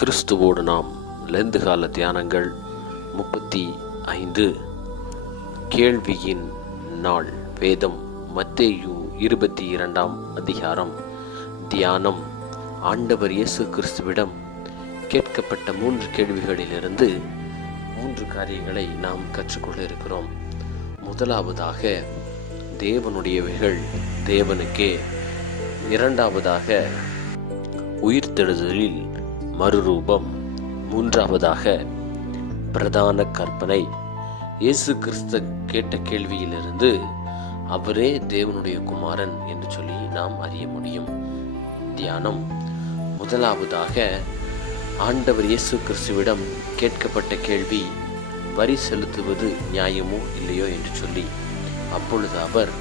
கிறிஸ்துவோடு நாம் லெந்து கால தியானங்கள் 35. கேள்வியின் நாள். வேதம் மத்தேயு 22 அதிகாரம். தியானம். ஆண்டவர் இயேசு கிறிஸ்துவிடம் கேட்கப்பட்ட 3 கேள்விகளிலிருந்து 3 காரியங்களை நாம் கற்றுக்கொள்ள இருக்கிறோம். முதலாவதாக, தேவனுடையவைகள் தேவனுக்கே. இரண்டாவதாக, உயிர்த்தெழுதலில் மறுரூபம். மூன்றாவதாக, பிரதான கற்பனை. இயேசு கிறிஸ்து கேட்ட கேள்வியிலிருந்து அவரே தேவனுடைய குமாரன் என்று சொல்லி நாம் அறிய முடியும். தியானம். முதலாவதாக, ஆண்டவர் இயேசு கிறிஸ்துவிடம் கேட்கப்பட்ட கேள்வி, வரி செலுத்துவது நியாயமோ இல்லையோ என்று சொல்லி. அப்பொழுது அவர்,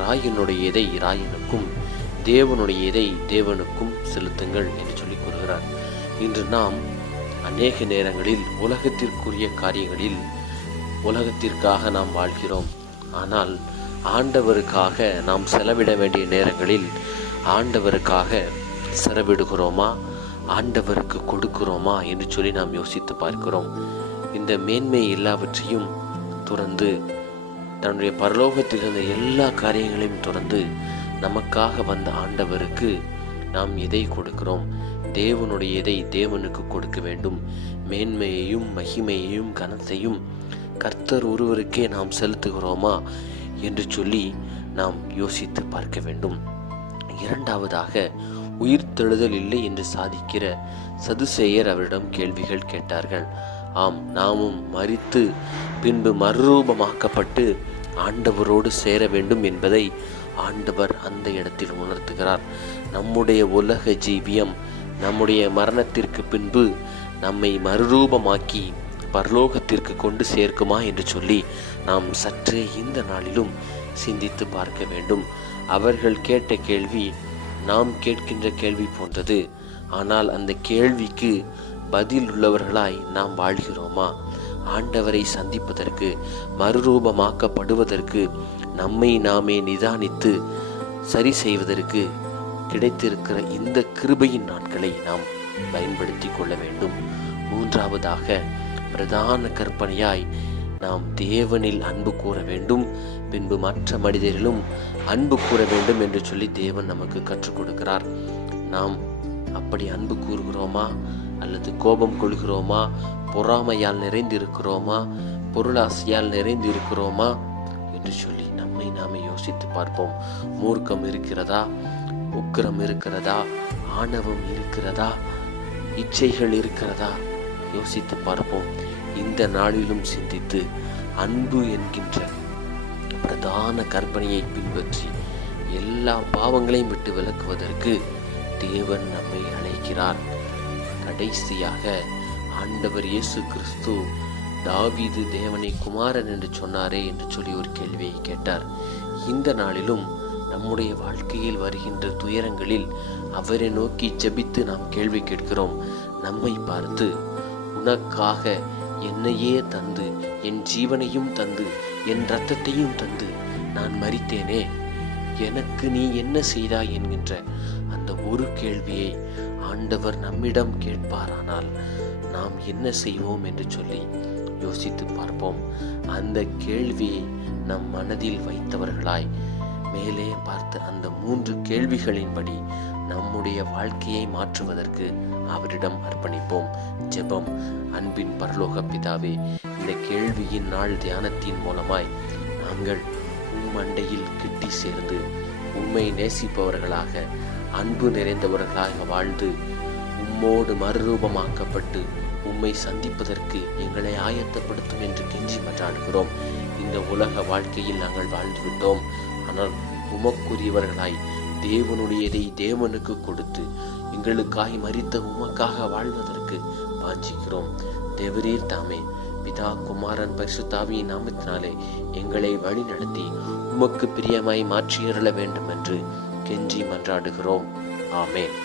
ராயனுடையதை ராயனுக்கும் தேவனுடையதை தேவனுக்கும் செலுத்துங்கள் என்று சொல்லி கூறுகிறார். இன்று நாம் அநேக நேரங்களில் உலகத்திற்குரிய காரியங்களில் உலகத்திற்காக நாம் வாழ்கிறோம். ஆனால் ஆண்டவருக்காக நாம் செலவிட வேண்டிய நேரங்களில் ஆண்டவருக்காக செலவிடுகிறோமா, ஆண்டவருக்கு கொடுக்கிறோமா என்று சொல்லி நாம் யோசித்து பார்க்கிறோம். இந்த மேன்மை எல்லாவற்றையும் துறந்து, தன்னுடைய பரலோகத்தில் இருந்த எல்லா காரியங்களையும் துறந்து நமக்காக வந்த ஆண்டவருக்கு நாம் எதை கொடுக்கிறோம்? தேவனுடைய எதை தேவனுக்கு கொடுக்க வேண்டும். மேன்மையையும் மகிமையையும் கனத்தையும் கர்த்தர் ஒருவருக்கே நாம் செலுத்துகிறோமா என்று சொல்லி நாம் யோசித்து பார்க்க வேண்டும். இரண்டாவதாக, உயிர்த்தெழுதல் இல்லை என்று சாதிக்கிற சதுசேயர் அவரிடம் கேள்விகள் கேட்டார்கள். ஆம், நாமும் மரித்து பின்பு மறுரூபமாக்கப்பட்டு ஆண்டவரோடு சேர வேண்டும் என்பதை ஆண்டவர் அந்த இடத்தில் உணர்த்துகிறார். நம்முடைய உலக ஜீவியம் நம்முடைய மரணத்திற்கு பின்பு நம்மை மறுரூபமாக்கி பரலோகத்திற்கு கொண்டு சேர்க்குமா என்று சொல்லி நாம் சற்றே இந்த நாளிலும் சிந்தித்து பார்க்க வேண்டும். அவர்கள் கேட்ட கேள்வி நாம் கேட்கின்ற கேள்வி போன்றது. ஆனால் அந்த கேள்விக்கு பதில் உள்ளவர்களாய் நாம் வாழ்கிறோமா? ஆண்டவரை சந்திப்பதற்கு, மறுரூபமாக்கப்படுவதற்கு, நம்மை நாமே நிதானித்து சரி செய்வதற்கு கிடைத்திருக்கிற இந்த கிருபையின் நாட்களை நாம் பயன்படுத்தி கொள்ள வேண்டும். மூன்றாவதாக, பிரதான கற்பனையாய் நாம் தேவனில் அன்பு கூற வேண்டும், பின்பு மற்ற மனிதரிலும் அன்பு கூற வேண்டும் என்று சொல்லி தேவன் நமக்கு கற்றுக் கொடுக்கிறார். நாம் அப்படி அன்பு கூறுகிறோமா, அல்லது கோபம் கொள்கிறோமா, பொறாமையால் நிறைந்திருக்கிறோமா, பொருளாசையால் நிறைந்திருக்கிறோமா என்று சொல்லி நம்மை நாமே யோசித்து பார்ப்போம். மூர்க்கம் இருக்கிறதா, உக்கிரம் இருக்கிறதா, ஆணவம் இருக்கிறதா, இச்சைகள் இருக்கிறதா? யோசித்து பார்ப்போம். இந்த நாளிலும் சிந்தித்து அன்பு என்கின்ற பிரதான கற்பனையை பின்பற்றி எல்லா பாவங்களையும் விட்டு விலக்குவதற்கு தேவன் நம்மை அழைக்கிறார். கடைசியாக, ஆண்டவர் இயேசு கிறிஸ்து தாவீது தேவனை குமாரன் என்று சொன்னாரே என்று சொல்லி ஒரு கேள்வியை கேட்டார். இந்த நாளிலும் நம்முடைய வாழ்க்கையில் வருகின்ற துயரங்களில் அவரை நோக்கி ஜெபித்து நாம் கேள்வி கேட்கிறோம். நம்மை பார்த்து, உனக்காக என்னையே தந்து, என் ஜீவனையும் தந்து, என் இரத்தத்தையும் தந்து நான் மரித்தேனே, எனக்கு நீ என்ன செய்தாய் என்கின்ற அந்த ஒரு கேள்வியை ஆண்டவர் நம்மிடம் கேட்பாரானால் நாம் என்ன செய்வோம் என்று சொல்லி யோசித்து பார்ப்போம். அந்த கேள்வியை நம் மனதில் வைத்தவர்களாய் மேலே பார்த்த அந்த 3 கேள்விகளின்படி நம்முடைய வாழ்க்கையை மாற்றுவதற்கு அவரிடம் அர்ப்பணிப்போம். ஜெபம். அன்பின் பரலோக பிதாவே, இந்த கேள்வியின் நாள் தியானத்தின் மூலமாய் நாங்கள் அண்டையில் கிட்டி சேர்ந்து உம்மை நேசிப்பவர்களாக, அன்பு நிறைந்தவர்களாக வாழ்ந்து உம்மோடு மறுரூபமாக்கப்பட்டு உம்மை சந்திப்பதற்கு எங்களை ஆயத்தப்படுத்தும் என்று கெஞ்சி மன்றாடுகிறோம். இந்த உலக வாழ்க்கையில் நாங்கள் வாழ்ந்துவிட்டோம். ஆனால் உமக்குரியவர்களாய் தேவனுடையதை தேவனுக்கு கொடுத்து எங்களுக்காய் மரித்த உமக்காக வாழ்வதற்கு வாஞ்சிக்கிறோம். தேவரீர் தாமே பிதா, குமாரன், பரிசுத்தாவியின் நாமத்தினாலே எங்களை வழி நடத்தி உமக்கு பிரியமாய் மாற்றியருள வேண்டும் என்று கெஞ்சி மன்றாடுகிறோம். ஆமென்.